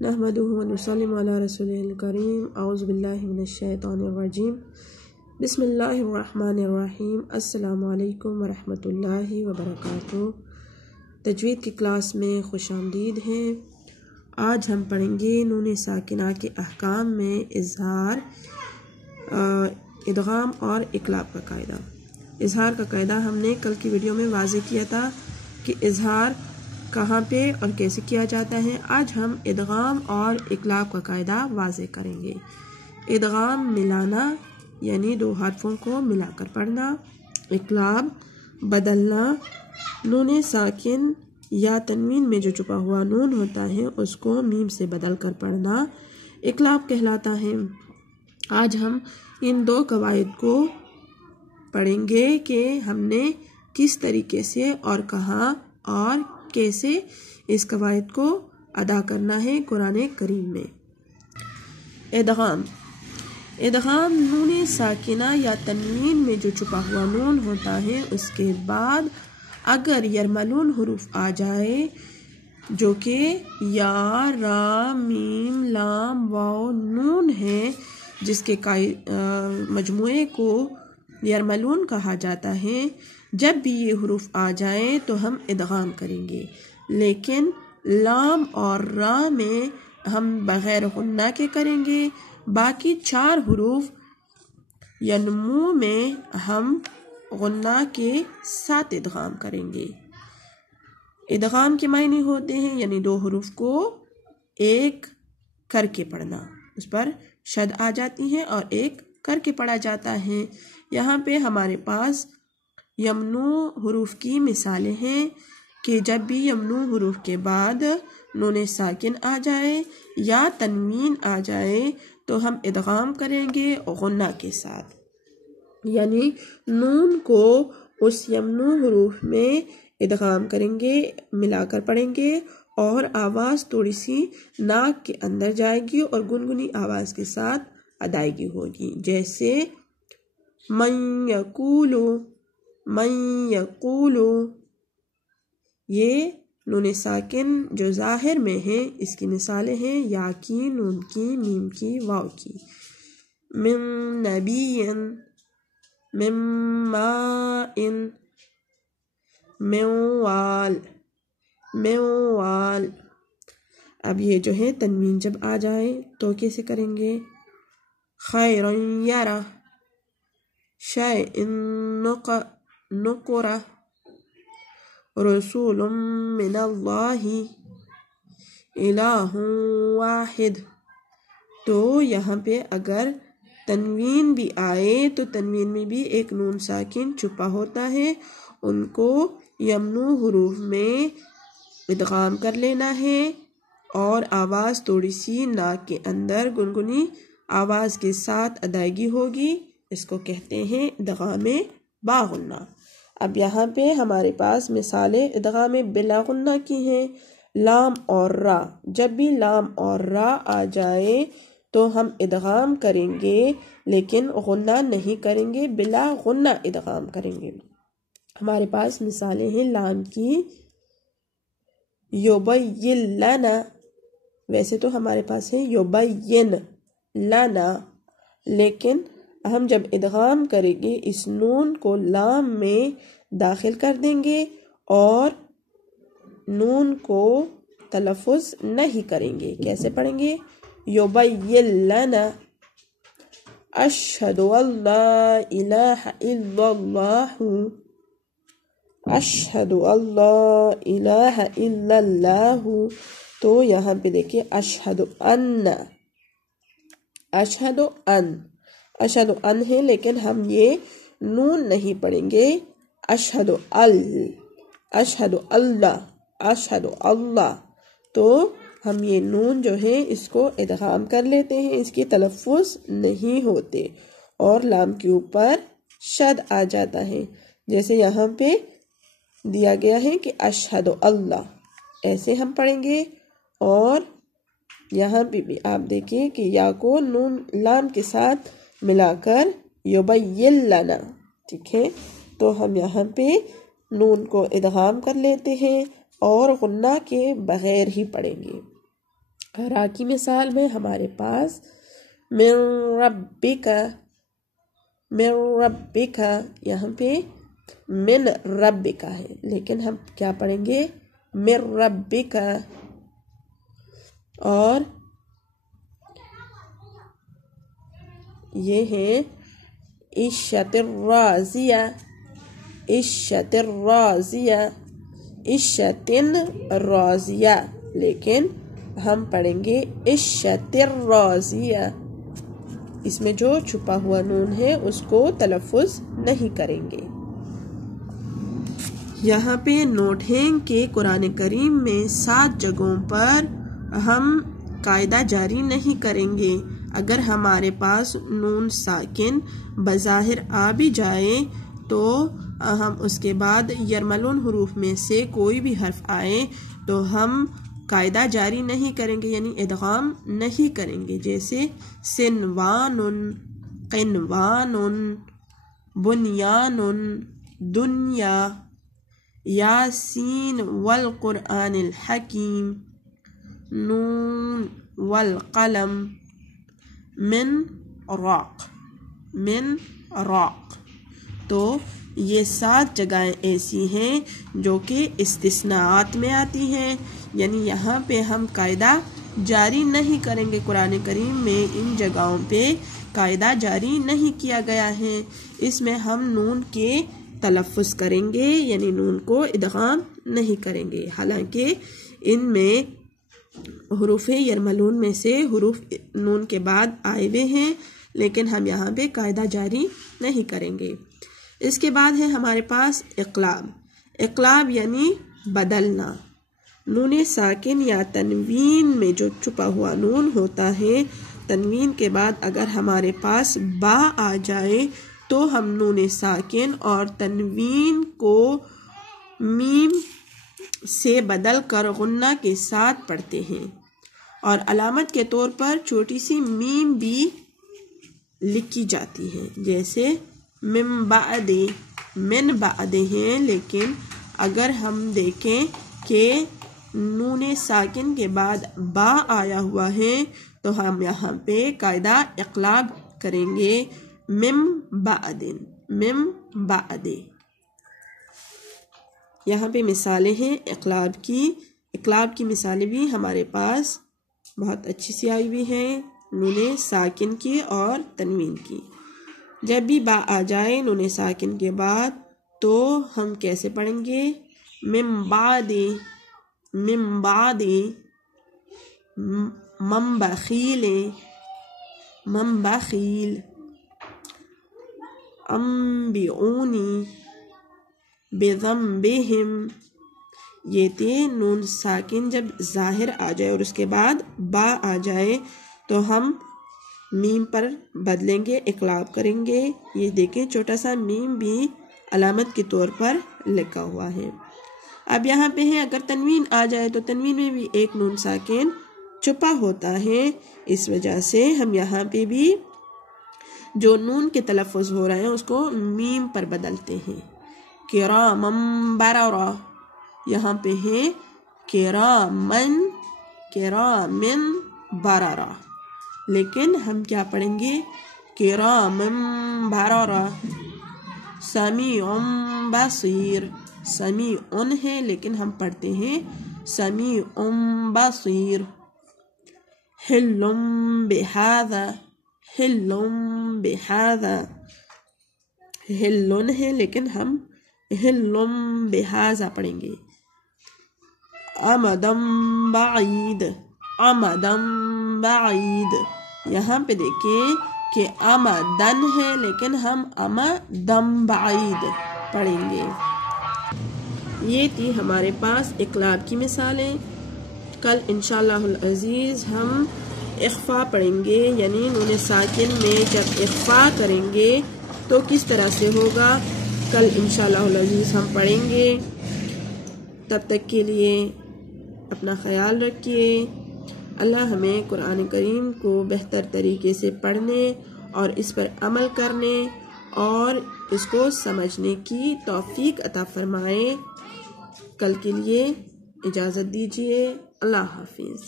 نحمدہ ونصلی علی رسولہ الکریم اعوذ باللہ من الشیطان الرجیم بسم اللہ الرحمن الرحیم السلام علیکم ورحمۃ اللہ وبرکاتہ۔ تجوید کی کلاس میں خوش آمدید ہیں۔ آج ہم پڑھیں گے نون ساکنہ کے احکام میں اظہار، ادغام اور اقلاب کا قاعدہ۔ اظہار کا قاعدہ ہم نے کل کی ویڈیو میں واضح کیا تھا کہ اظہار کہاں پہ اور کیسے کیا جاتا ہے۔ آج ہم ادغام اور اقلاب کا قاعدہ واضح کریں گے۔ ادغام ملانا یعنی دو حرفوں کو ملا کر پڑھنا، اقلاب بدلنا، نون ساکن یا تنوین میں جو چھپا ہوا نون ہوتا ہے اس کو میم سے بدل کر پڑھنا اقلاب کہلاتا ہے۔ آج ہم ان دو قواعد کو پڑھیں گے کہ ہم نے کس طریقے سے اور کہاں اور کیسے اس قواعد کو ادا کرنا ہے قرآن کریم میں۔ ادغام نون ساکنہ یا تنوین میں جو چھپا ہوا نون ہوتا ہے اس کے بعد اگر یرملون حروف آ جائے جو کہ یا، را، میم، لام، واو، نون ہے، جس کے مجموعے کو یرملون کہا جاتا ہے، جب بھی یہ حروف آ جائیں تو ہم ادغام کریں گے، لیکن لام اور را میں ہم بغیر غنہ کے کریں گے۔ باقی چار حروف ینمو میں ہم غنہ کے ساتھ ادغام کریں گے۔ ادغام کے معنی ہوتے ہیں یعنی دو حروف کو ایک کر کے پڑھنا، اس پر شد آ جاتی ہے اور ایک کر کے پڑھا جاتا ہے۔ یہاں پہ ہمارے پاس یمنو حروف کی مثالیں ہیں کہ جب بھی یمنو حروف کے بعد نون ساکن آ جائے یا تنوین آ جائے تو ہم ادغام کریں گے غنہ کے ساتھ، یعنی نون کو اس یمنو حروف میں ادغام کریں گے، ملا کر پڑھیں گے اور آواز تھوڑی سی ناک کے اندر جائے گی اور گنگنی آواز کے ساتھ ادائیگی ہوگی، جیسے من یقولو، من یقولو۔ یہ نون ساکن جو ظاہر میں ہے اس کی مثالیں ہیں یا کی، نون کی، میم کی، واو کی۔ من نبی، من ماء، من وال، من وال۔ اب یہ جو ہے تنوین جب آ جائے تو کیسے کریں گے؟ خیر یرا، شیء نقرہ، رسول من اللہ، الہ واحد۔ تو یہاں پہ اگر تنوین بھی آئے تو تنوین میں بھی ایک نون ساکن چھپا ہوتا ہے، ان کو یمنو حروف میں ادغام کر لینا ہے اور آواز تھوڑی سی ناک کے اندر گنگنی آواز کے ساتھ ادائیگی ہوگی، اس کو کہتے ہیں ادغام با غنہ۔ اب یہاں پہ ہمارے پاس مثالیں ادغام بلا غنہ کی ہیں۔ لام اور را، جب بھی لام اور را آ جائے تو ہم ادغام کریں گے لیکن غنہ نہیں کریں گے، بلا غنہ ادغام کریں گے۔ ہمارے پاس مثالیں ہیں لام کی، یبین لنا، ویسے تو ہمارے پاس ہے یبین لنا، لیکن ہم جب ادغام کریں گے اس نون کو لام میں داخل کر دیں گے اور نون کو تلفظ نہیں کریں گے۔ کیسے پڑھیں گے؟ یبین لنا، اشہد ان لا الہ الا اللہ، اشہد ان لا الہ الا اللہ۔ تو یہاں پہ دیکھیں اشہد ان، اشہد ان، اشہد ان ہے لیکن ہم یہ نون نہیں پڑھیں گے، اشہد اشہد اللہ، اشہد اللہ۔ تو ہم یہ نون جو ہے اس کو ادغام کر لیتے ہیں، اس کی تلفظ نہیں ہوتے اور لام کے اوپر شد آ جاتا ہے، جیسے یہاں پہ دیا گیا ہے کہ اشہد اللہ، ایسے ہم پڑھیں گے۔ اور یہاں پہ بھی آپ دیکھیں کہ یا کو نون لام کے ساتھ ملا کر یبین لنا، ٹھیک ہے، تو ہم یہاں پہ نون کو ادغام کر لیتے ہیں اور غنہ کے بغیر ہی پڑھیں گے۔ را کی مثال میں ہمارے پاس من ربک، یہاں پہ من ربک ہے، لیکن ہم کیا پڑھیں گے؟ من ربک. اور یہ ہے عشت الراضیہ، عشت راضیہ، لیکن ہم پڑھیں گے عشت الراضیہ. اس میں جو چھپا ہوا نون ہے اس کو تلفظ نہیں کریں گے. یہاں پہ نوٹ ہے کہ قرآن کریم میں 7 جگہوں پر ہم قاعدہ جاری نہیں کریں گے. اگر ہمارے پاس نون ساکن بظاہر آ بھی جائے تو ہم اس کے بعد یرملون حروف میں سے کوئی بھی حرف آئے تو ہم قاعدہ جاری نہیں کریں گے، یعنی ادغام نہیں کریں گے. جیسے سنوان، قنوان، بنیان، دنیا، یاسین والقرآن الحکیم، نون والقلم، من راق. تو یہ 7 جگہیں ایسی ہیں جو کہ استثناءات میں آتی ہیں، یعنی یہاں پہ ہم قاعدہ جاری نہیں کریں گے. قرآن کریم میں ان جگہوں پہ قاعدہ جاری نہیں کیا گیا ہے. اس میں ہم نون کے تلفظ کریں گے، یعنی نون کو ادغام نہیں کریں گے. حالانکہ ان میں حروف یرملون میں سے حروف نون کے بعد آئے ہوئے ہیں، لیکن ہم یہاں پہ قاعدہ جاری نہیں کریں گے. اس کے بعد ہے ہمارے پاس اقلاب یعنی بدلنا. نون ساکن یا تنوین میں جو چھپا ہوا نون ہوتا ہے، تنوین کے بعد اگر ہمارے پاس با آ جائے تو ہم نون ساکن اور تنوین کو میم سے بدل کر غنہ کے ساتھ پڑھتے ہیں، اور علامت کے طور پر چھوٹی سی میم بھی لکھی جاتی ہے. جیسے من بعد ہیں، لیکن اگر ہم دیکھیں کہ نون ساکن کے بعد با آیا ہوا ہے تو ہم یہاں پہ قاعدہ اقلاب کریں گے، من بعد. یہاں پہ مثالیں ہیں اقلاب کی مثالیں بھی ہمارے پاس بہت اچھی سی آئی ہوئی ہیں، نون ساکن کی اور تنوین کی. جب بھی با آ جائے نون ساکن کے بعد تو ہم کیسے پڑھیں گے؟ من بعد، من بخیل، انبئونی بذنبہم. یہ تھے نون ساکن جب ظاہر آ جائے اور اس کے بعد با آ جائے تو ہم میم پر بدلیں گے، اقلاب کریں گے. یہ دیکھیں چھوٹا سا میم بھی علامت کے طور پر لکھا ہوا ہے. اب یہاں پہ ہے اگر تنوین آ جائے تو تنوین میں بھی ایک نون ساکن چھپا ہوتا ہے، اس وجہ سے ہم یہاں پہ بھی جو نون کے تلفظ ہو رہے ہیں اس کو میم پر بدلتے ہیں. کرامن بررا، یہاں پہ ہے کرامن بررا، لیکن ہم کیا پڑھیں گے؟ کرامن بررا. سمیع بصیر، سمیع ہے لیکن ہم پڑھتے ہیں سمیع بصیر. حل بہذا، حل ہے لیکن ہم حل بہذا پڑھیں گے. امدن بعید، یہاں پہ دیکھیں کہ امدن ہے لیکن ہم امدن بعید پڑھیں گے. یہ تھی ہمارے پاس اقلاب کی مثالیں. کل انشاءاللہ العزیز ہم اخفا پڑھیں گے، یعنی نون ساکن میں جب اخفا کریں گے تو کس طرح سے ہوگا. کل انشاءاللہ العزیز ہم پڑھیں گے. تب تک کے لیے اپنا خیال رکھیے. اللہ ہمیں قرآن کریم کو بہتر طریقے سے پڑھنے اور اس پر عمل کرنے اور اس کو سمجھنے کی توفیق عطا فرمائے. کل کے لیے اجازت دیجیے. اللہ حافظ.